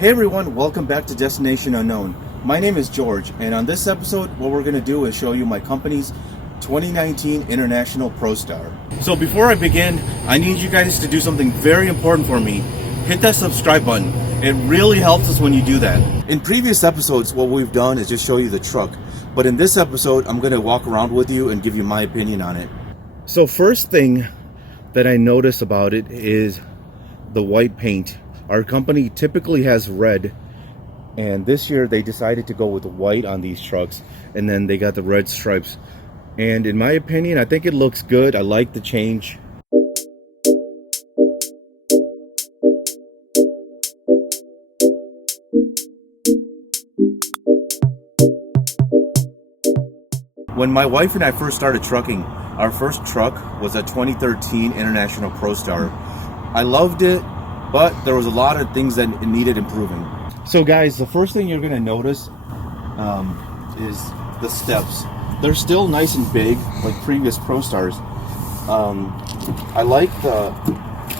Hey everyone, welcome back to Destination Unknown. My name is George, and on this episode, what we're going to do is show you my company's 2019 International Prostar. So before I begin, I need you guys to do something very important for me. Hit that subscribe button. It really helps us when you do that. In previous episodes, what we've done is just show you the truck. But in this episode, I'm going to walk around with you and give you my opinion on it. So first thing that I notice about it is the white paint. Our company typically has red, and this year they decided to go with white on these trucks, and then they got the red stripes. And in my opinion, I think it looks good. I like the change. When my wife and I first started trucking, our first truck was a 2013 International Prostar. I loved it, but there was a lot of things that needed improving. So guys, the first thing you're going to notice is the steps. They're still nice and big, like previous Prostars. I like the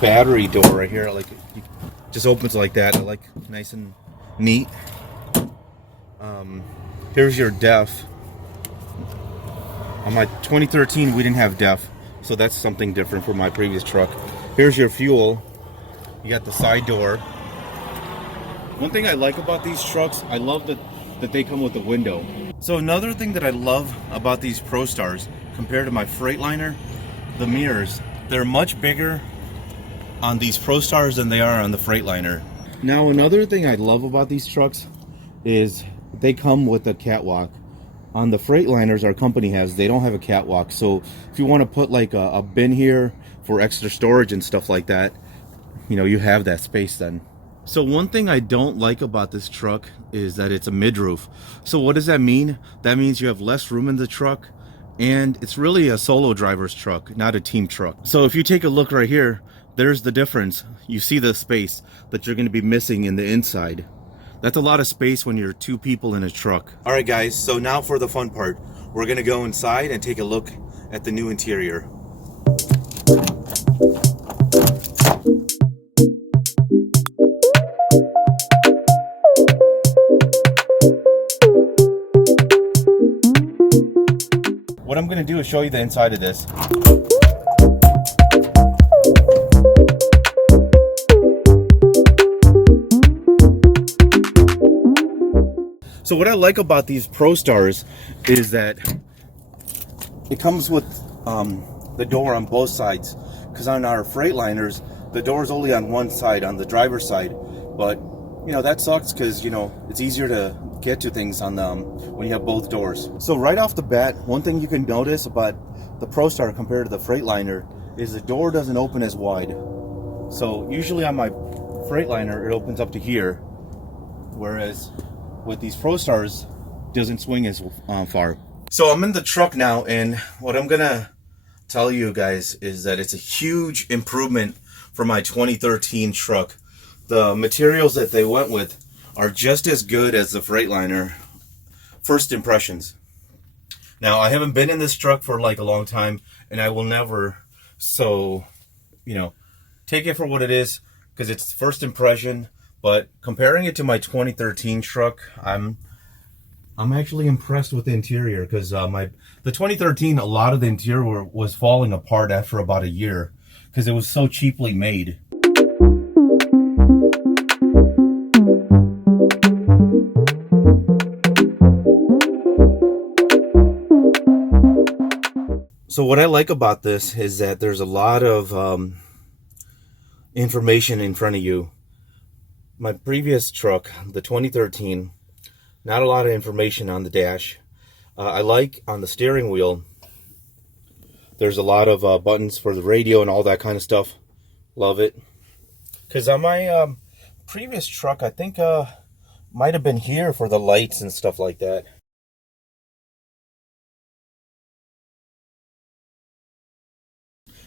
battery door right here. Like, it just opens like that. I like nice and neat. Here's your def. On my 2013, we didn't have def, so that's something different from my previous truck. Here's your fuel. You got the side door. One thing I like about these trucks, I love that they come with a window. So another thing that I love about these Prostars compared to my Freightliner, the mirrors. They're much bigger on these Prostars than they are on the Freightliner. Now another thing I love about these trucks is they come with a catwalk. On the Freightliners our company has, they don't have a catwalk. So if you want to put like a bin here for extra storage and stuff like that, you know, you have that space then. So one thing I don't like about this truck is that it's a mid-roof. So what does that mean? That means you have less room in the truck, and it's really a solo driver's truck, not a team truck. So if you take a look right here, there's the difference. You see the space that you're going to be missing in the inside. That's a lot of space when you're two people in a truck. All right guys, so now for the fun part. We're going to go inside and take a look at the new interior. What I'm going to do is show you the inside of this. So what I like about these Prostars is that it comes with the door on both sides. Because on our Freightliners, the door is only on one side, on the driver's side. But you know, that sucks because, you know, it's easier to get to things on when you have both doors. So right off the bat, one thing you can notice about the Prostar compared to the Freightliner is the door doesn't open as wide. So usually on my Freightliner, it opens up to here, whereas with these Prostars, doesn't swing as far. So I'm in the truck now, and what I'm gonna tell you guys is that it's a huge improvement for my 2013 truck. The materials that they went with are just as good as the Freightliner. First impressions. Now, I haven't been in this truck for like a long time, and I will never, so, you know, take it for what it is, because it's first impression. But comparing it to my 2013 truck, I'm actually impressed with the interior, because the 2013, a lot of the interior was falling apart after about a year because it was so cheaply made. So what I like about this is that there's a lot of information in front of you. My previous truck, the 2013, not a lot of information on the dash. I like on the steering wheel, there's a lot of buttons for the radio and all that kind of stuff. Love it. Because on my previous truck, I think might have been here for the lights and stuff like that.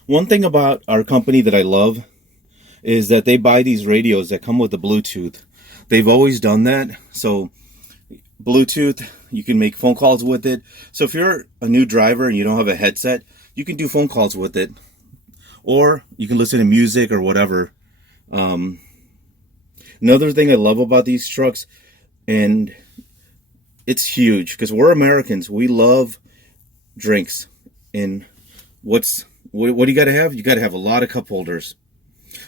One thing about our company that I love is that they buy these radios that come with the Bluetooth. They've always done that. So Bluetooth, you can make phone calls with it. So if you're a new driver and you don't have a headset, you can do phone calls with it. Or you can listen to music or whatever. Another thing I love about these trucks, and it's huge because we're Americans. We love drinks. And what do you got to have? You got to have a lot of cup holders.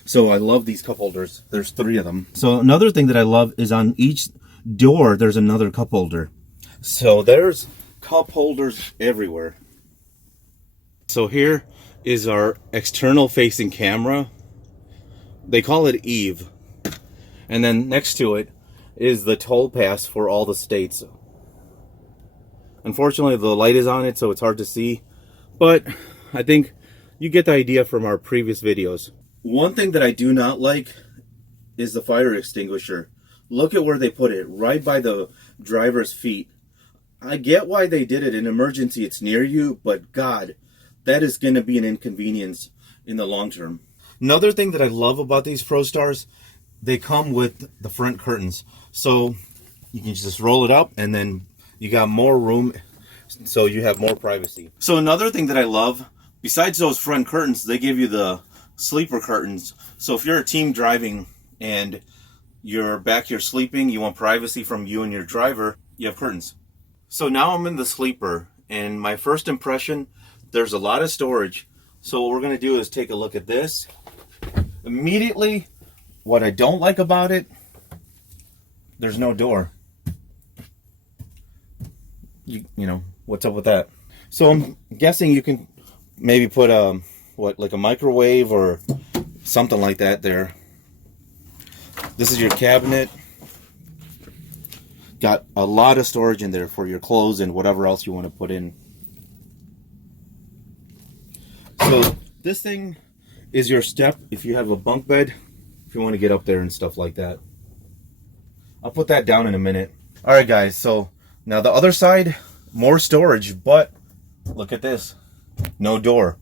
So I love these cup holders. There's 3 of them. So another thing that I love is on each door there's another cup holder. So there's cup holders everywhere. So here is our external facing camera. They call it Eve. And then next to it is the toll pass for all the states. Unfortunately, the light is on it, so it's hard to see. But I think you get the idea from our previous videos. One thing that I do not like is the fire extinguisher. Look at where they put it, right by the driver's feet. I get why they did it. In emergency, it's near you, but God, that is going to be an inconvenience in the long term. Another thing that I love about these ProStars, they come with the front curtains. So you can just roll it up and then you got more room, so you have more privacy. So another thing that I love, besides those front curtains, they give you the sleeper curtains. So if you're a team driving and you're back here sleeping, you want privacy from you and your driver, you have curtains. So now I'm in the sleeper, and my first impression, there's a lot of storage. So what we're going to do is take a look at this. Immediately, what I don't like about it, there's no door. You know, what's up with that? So I'm guessing you can maybe put like a microwave or something like that there. This is your cabinet. Got a lot of storage in there for your clothes and whatever else you want to put in. So this thing is your step if you have a bunk bed, if you want to get up there and stuff like that. I'll put that down in a minute. All right, guys, so now the other side, more storage, but look at this, no door.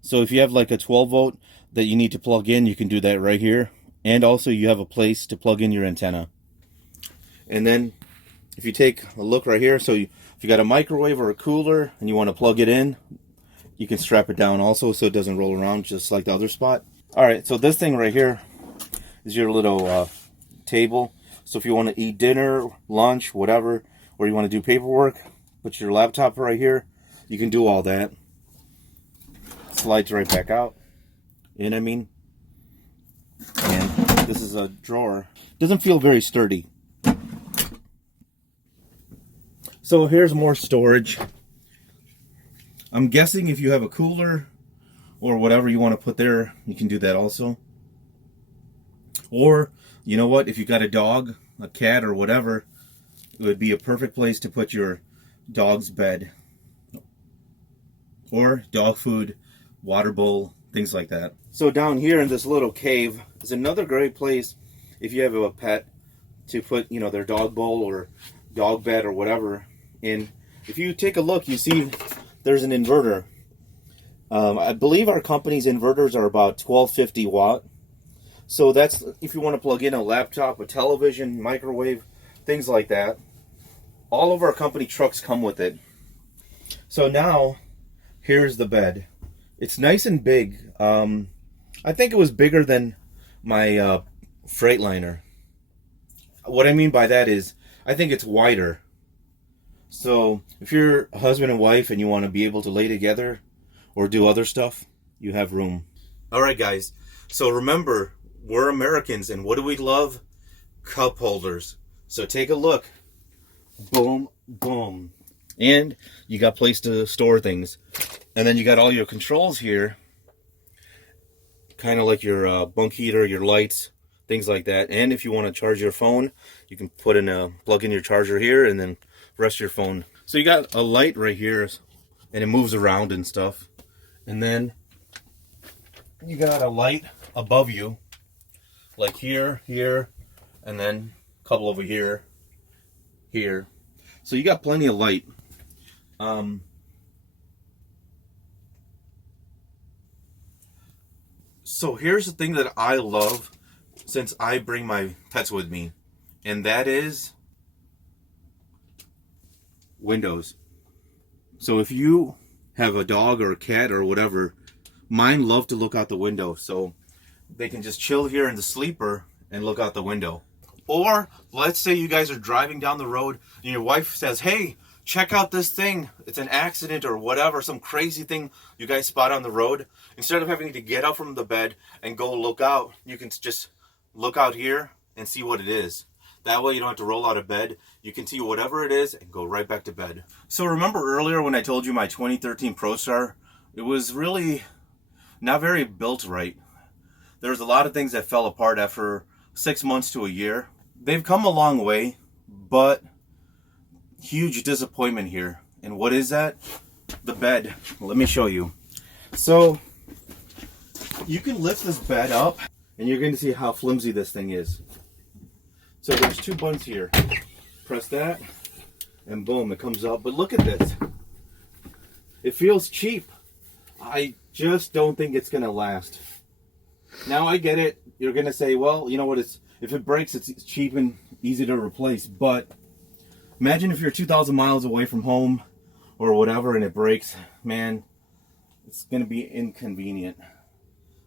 So if you have like a 12 volt that you need to plug in, you can do that right here. And also you have a place to plug in your antenna. And then if you take a look right here, so if you got a microwave or a cooler and you want to plug it in, you can strap it down also so it doesn't roll around just like the other spot. All right, so this thing right here is your little table. So if you want to eat dinner, lunch, whatever, or you want to do paperwork, put your laptop right here, you can do all that. Slides right back out. You know what I mean? And this is a drawer. Doesn't feel very sturdy. So here's more storage. I'm guessing if you have a cooler or whatever you want to put there, you can do that also. Or, you know what, if you got a dog, a cat, or whatever, it would be a perfect place to put your dog's bed. Or dog food, water bowl, things like that. So down here in this little cave is another great place if you have a pet to put, you know, their dog bowl or dog bed or whatever in. If you take a look, you see there's an inverter. I believe our company's inverters are about 1250 watt. So that's if you want to plug in a laptop, a television, microwave, things like that. All of our company trucks come with it. So now, here's the bed. It's nice and big. I think it was bigger than my Freightliner. What I mean by that is, I think it's wider. So if you're a husband and wife and you want to be able to lay together or do other stuff, you have room. All right, guys. So remember, we're Americans, and what do we love? Cup holders. So take a look. Boom, boom. And you got place to store things. And then you got all your controls here. Kind of like your bunk heater, your lights, things like that. And if you want to charge your phone, you can put in plug in your charger here and then rest your phone. So you got a light right here, and it moves around and stuff. And then you got a light above you, like here, here, and then a couple over here, here. So you got plenty of light. So here's the thing that I love since I bring my pets with me, and that is windows. So if you have a dog or a cat or whatever, mine love to look out the window, so they can just chill here in the sleeper and look out the window. Or let's say you guys are driving down the road and your wife says, hey, check out this thing. It's an accident or whatever, some crazy thing you guys spot on the road. Instead of having to get up from the bed and go look out, you can just look out here and see what it is. That way you don't have to roll out of bed. You can see whatever it is and go right back to bed. So remember earlier when I told you my 2013 Prostar, it was really not very built right. There's a lot of things that fell apart after 6 months to a year. They've come a long way, but huge disappointment here. And what is that? The bed. Let me show you. So you can lift this bed up and you're going to see how flimsy this thing is. So there's 2 buttons here. Press that and boom, it comes up. But look at this. It feels cheap. I just don't think it's going to last. Now I get it. You're going to say, well, you know what? If it breaks, it's cheap and easy to replace. But imagine if you're 2,000 miles away from home or whatever and it breaks. Man, it's going to be inconvenient.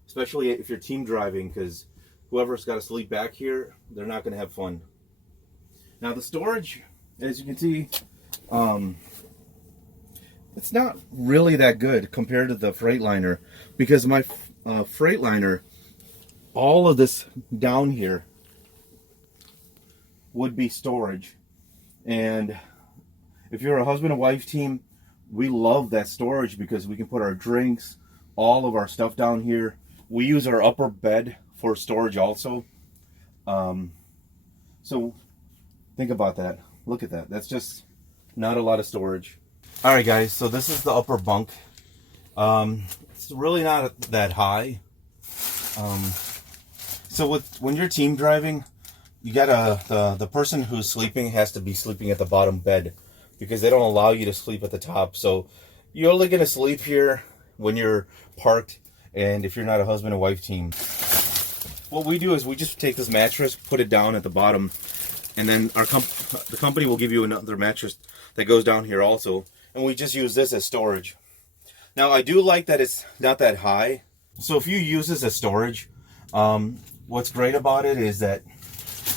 Especially if you're team driving, because whoever's got to sleep back here, they're not going to have fun. Now the storage, as you can see, it's not really that good compared to the Freightliner, because my Freightliner, all of this down here would be storage. And if you're a husband and wife team, we love that storage because we can put our drinks, all of our stuff down here. We use our upper bed for storage also. So think about that. Look at that. That's just not a lot of storage. All right, guys. So this is the upper bunk. It's really not that high. So when you're team driving, you gotta the person who's sleeping has to be sleeping at the bottom bed because they don't allow you to sleep at the top. So you're only gonna sleep here when you're parked, and if you're not a husband and wife team. What we do is we just take this mattress, put it down at the bottom, and then the company will give you another mattress that goes down here also, and we just use this as storage. Now I do like that it's not that high. So if you use this as storage, what's great about it is that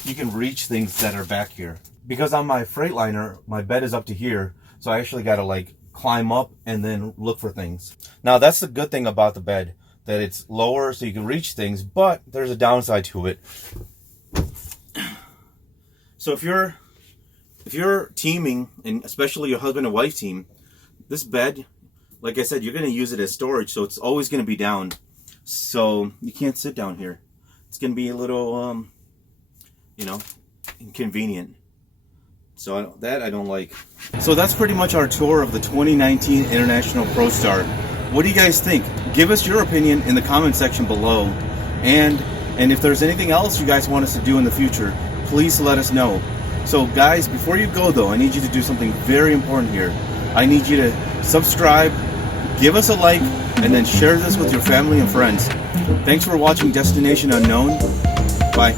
you can reach things that are back here. Because on my Freightliner, my bed is up to here, so I actually got to like climb up and then look for things. Now that's the good thing about the bed, that it's lower so you can reach things, but there's a downside to it. So if you're teaming, and especially your husband and wife team, this bed, like I said, you're going to use it as storage, so it's always going to be down. So you can't sit down here. It's going to be a little, inconvenient. So that I don't like. So that's pretty much our tour of the 2019 International Prostar. What do you guys think? Give us your opinion in the comment section below. And if there's anything else you guys want us to do in the future, please let us know. So guys, before you go though, I need you to do something very important here. I need you to subscribe, give us a like, and then share this with your family and friends. Thanks for watching Destination Unknown. Bye.